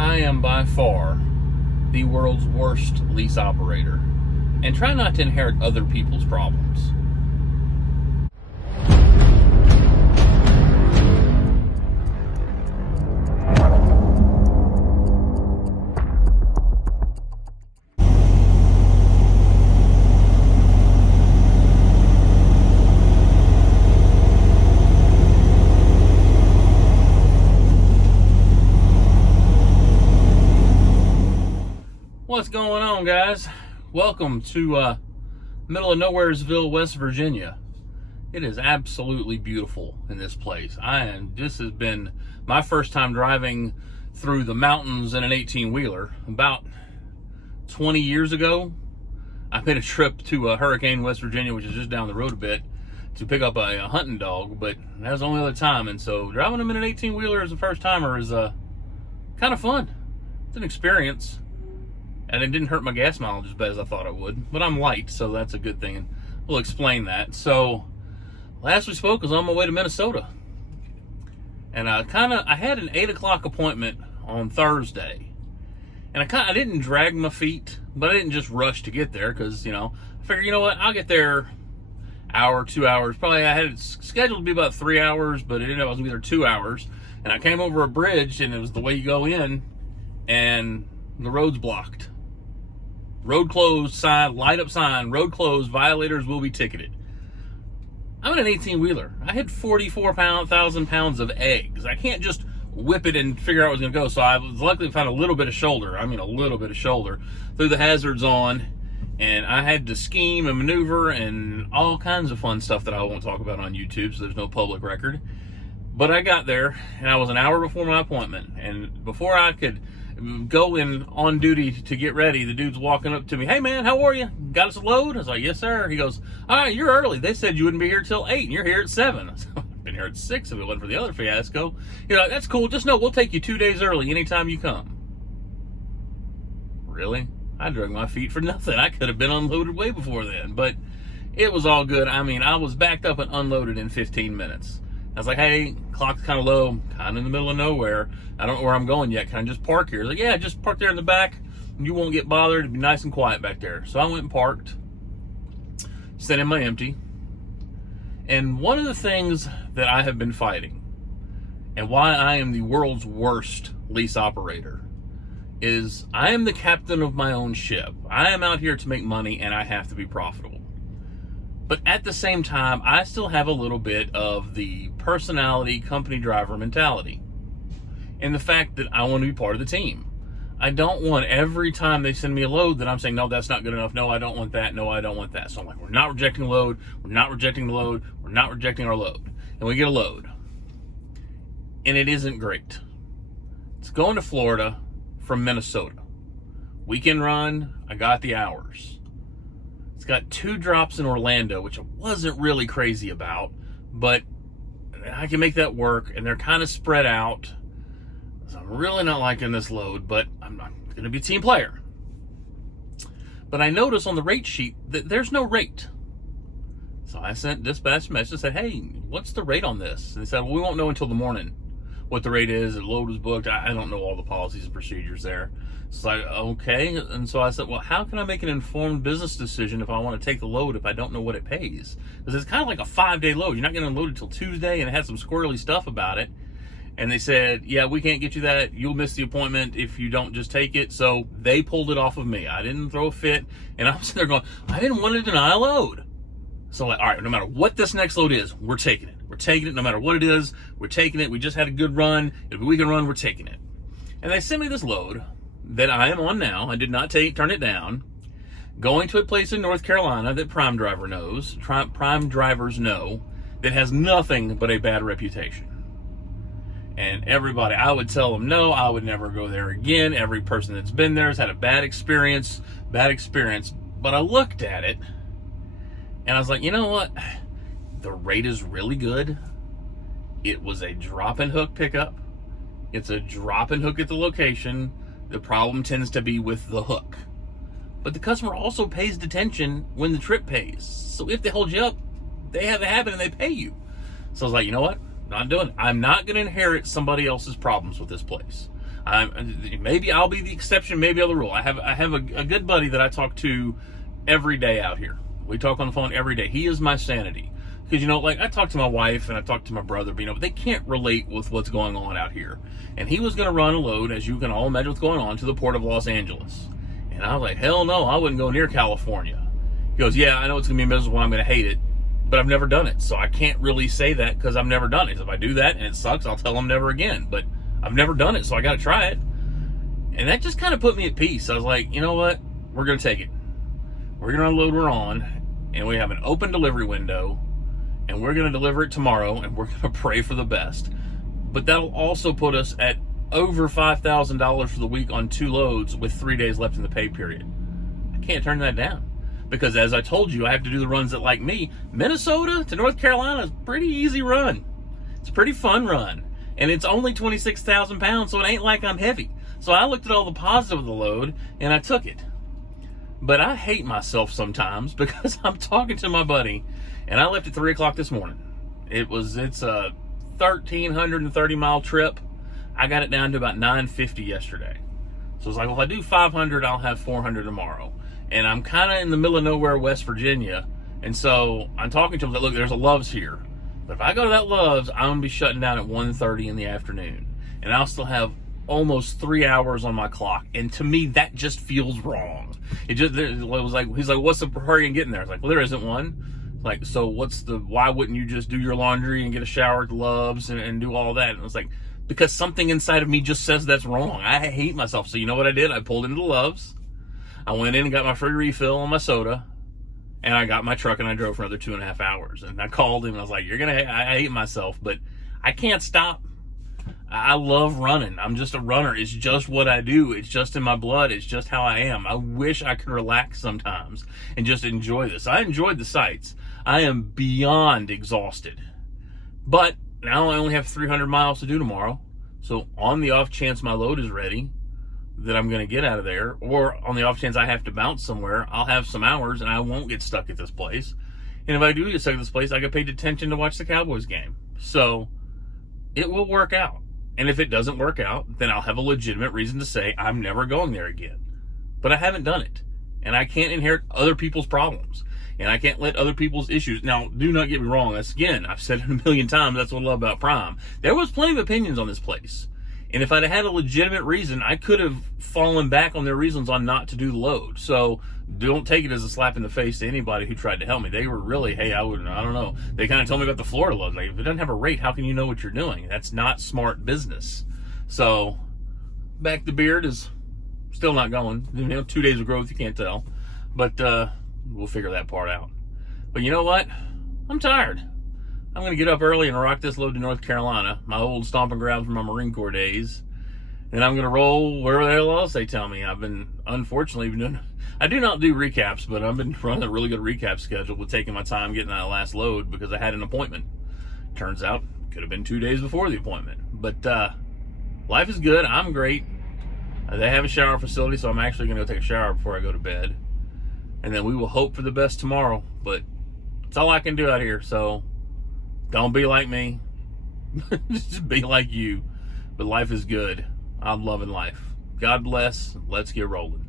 I am by far the world's worst lease operator and try not to inherit other people's problems. What's going on, guys? Welcome to middle of Nowheresville, West Virginia. It is absolutely beautiful in this place. This has been my first time driving through the mountains in an 18-wheeler. About 20 years ago, I made a trip to Hurricane, West Virginia, which is just down the road a bit, to pick up a hunting dog, but that was the only other time. And so driving them in an 18-wheeler as a first-timer is kind of fun. It's an experience. And it didn't hurt my gas mileage as bad as I thought it would. But I'm light, so that's a good thing. And we'll explain that. So, last we spoke was on my way to Minnesota. And I had an 8 o'clock appointment on Thursday. And I didn't drag my feet, but I didn't just rush to get there. Because, I figured, you know what, I'll get there hour, 2 hours. Probably I had it scheduled to be about 3 hours, but it ended up I was going to be there 2 hours. And I came over a bridge, and it was the way you go in, and the road's blocked. Road closed sign, light up sign, road closed, violators will be ticketed. I'm in an 18-wheeler. I had 44,000 pounds of eggs. I can't just whip it and figure out where it's going to go. So I was luckily to find a little bit of shoulder. Threw the hazards on, and I had to scheme and maneuver and all kinds of fun stuff that I won't talk about on YouTube, so there's no public record. But I got there, and I was an hour before my appointment. And before I could go in on duty to get ready, the dude's walking up to me. Hey man, how are you? Got us a load? I was like, yes sir. He goes, all right, you're early. They said you wouldn't be here till 8 and you're here at 7. I've been here at 6 if it wasn't for the other fiasco. That's cool. Just know we'll take you 2 days early anytime you come. Really? I dragged my feet for nothing. I could have been unloaded way before then, but it was all good. I was backed up and unloaded in 15 minutes. I was like, hey, clock's kind of low, kind of in the middle of nowhere. I don't know where I'm going yet. Can I just park here? He's like, yeah, just park there in the back. You won't get bothered. It'll be nice and quiet back there. So I went and parked, sent in my empty. And one of the things that I have been fighting and why I am the world's worst lease operator is I am the captain of my own ship. I am out here to make money and I have to be profitable. But at the same time, I still have a little bit of the personality company driver mentality. And the fact that I want to be part of the team. I don't want every time they send me a load that I'm saying, no, that's not good enough. No, I don't want that. No, I don't want that. So I'm like, we're not rejecting the load. We're not rejecting the load. We're not rejecting our load. And we get a load. And it isn't great. It's going to Florida from Minnesota. Weekend run, I got the hours. It's got 2 drops in Orlando, which I wasn't really crazy about, but I can make that work, and they're kind of spread out. So I'm really not liking this load, but I'm going to be a team player. But I noticed on the rate sheet that there's no rate. So I sent dispatch a message and said, hey, what's the rate on this? And they said, well, we won't know until the morning what the rate is. The load was booked. I don't know all the policies and procedures there. It's like, okay. And so I said, well, how can I make an informed business decision if I want to take the load if I don't know what it pays? Because it's kind of like a 5-day load. You're not getting unloaded until Tuesday, and it had some squirrely stuff about it. And they said, yeah, we can't get you that. You'll miss the appointment if you don't just take it. So they pulled it off of me. I didn't throw a fit. And I'm sitting there going, I didn't want to deny a load. So like, all right, no matter what this next load is, we're taking it. We're taking it no matter what it is. We're taking it. We just had a good run. If we can run, we're taking it. And they sent me this load that I am on now. I did not turn it down. Going to a place in North Carolina that prime drivers know that has nothing but a bad reputation. And everybody, I would tell them no, I would never go there again. Every person that's been there has had a bad experience. But I looked at it and I was like, you know what? The rate is really good. It was a drop and hook pickup. It's a drop and hook at the location. The problem tends to be with the hook. But the customer also pays detention when the trip pays. So if they hold you up, they have a habit and they pay you. So I was like, you know what? Not doing it. I'm not going to inherit somebody else's problems with this place. Maybe I'll be the exception, maybe the rule. I have a good buddy that I talk to every day out here. We talk on the phone every day. He is my sanity. Because, like, I talk to my wife and I talk to my brother, but, they can't relate with what's going on out here. And he was going to run a load, as you can all imagine what's going on, to the port of Los Angeles. And I was like, hell no, I wouldn't go near California. He goes, yeah, I know it's going to be miserable and I'm going to hate it, but I've never done it. So I can't really say that because I've never done it. If I do that and it sucks, I'll tell him never again. But I've never done it, so I got to try it. And that just kind of put me at peace. I was like, you know what? We're going to take it. We're going to unload, we're on, and we have an open delivery window. And we're going to deliver it tomorrow, and we're going to pray for the best. But that'll also put us at over $5,000 for the week on 2 loads with 3 days left in the pay period. I can't turn that down. Because as I told you, I have to do the runs that, like me, Minnesota to North Carolina is a pretty easy run. It's a pretty fun run. And it's only 26,000 pounds, so it ain't like I'm heavy. So I looked at all the positive of the load, and I took it. But I hate myself sometimes because I'm talking to my buddy, and I left at 3 o'clock this morning. It's a 1,330 mile trip. I got it down to about 950 yesterday. So it's like, well, if I do 500, I'll have 400 tomorrow. And I'm kind of in the middle of nowhere, West Virginia. And so I'm talking to him that, look, there's a Love's here. But if I go to that Love's, I'm going to be shutting down at 1:30 in the afternoon. And I'll still have almost 3 hours on my clock. And to me, that just feels wrong. It was like, he's like, what's the hurry in getting there? I was like, well, there isn't one. Like, so why wouldn't you just do your laundry and get a shower at the Love's and do all that? And I was like, because something inside of me just says that's wrong. I hate myself. So you know what I did? I pulled into the Love's. I went in and got my free refill on my soda. And I got my truck and I drove for another 2.5 hours. And I called him and I was like, I hate myself, but I can't stop. I love running. I'm just a runner. It's just what I do. It's just in my blood. It's just how I am. I wish I could relax sometimes and just enjoy this. I enjoyed the sights. I am beyond exhausted. But now I only have 300 miles to do tomorrow. So on the off chance my load is ready, that I'm going to get out of there, or on the off chance I have to bounce somewhere, I'll have some hours and I won't get stuck at this place. And if I do get stuck at this place, I get paid attention to watch the Cowboys game. So it will work out. And if it doesn't work out, then I'll have a legitimate reason to say I'm never going there again. But I haven't done it. And I can't inherit other people's problems. And I can't let other people's issues. Now, do not get me wrong. That's, again, I've said it a million times. That's what I love about Prime. There was plenty of opinions on this place. And if I'd had a legitimate reason, I could have fallen back on their reasons on not to do the load. So don't take it as a slap in the face to anybody who tried to help me. They were really, hey, I don't know. They kind of told me about the Florida load. Like, if it doesn't have a rate, how can you know what you're doing? That's not smart business. So back the beard is still not going. 2 days of growth, you can't tell. But we'll figure that part out. But you know what? I'm tired. I'm going to get up early and rock this load to North Carolina, my old stomping grounds from my Marine Corps days. And I'm going to roll wherever the hell else they tell me. I do not do recaps, but I've been running a really good recap schedule with taking my time getting that last load because I had an appointment. Turns out, it could have been 2 days before the appointment. But life is good. I'm great. They have a shower facility, so I'm actually going to go take a shower before I go to bed. And then we will hope for the best tomorrow. But it's all I can do out here, so don't be like me. Just be like you. But life is good. I'm loving life. God bless. Let's get rolling.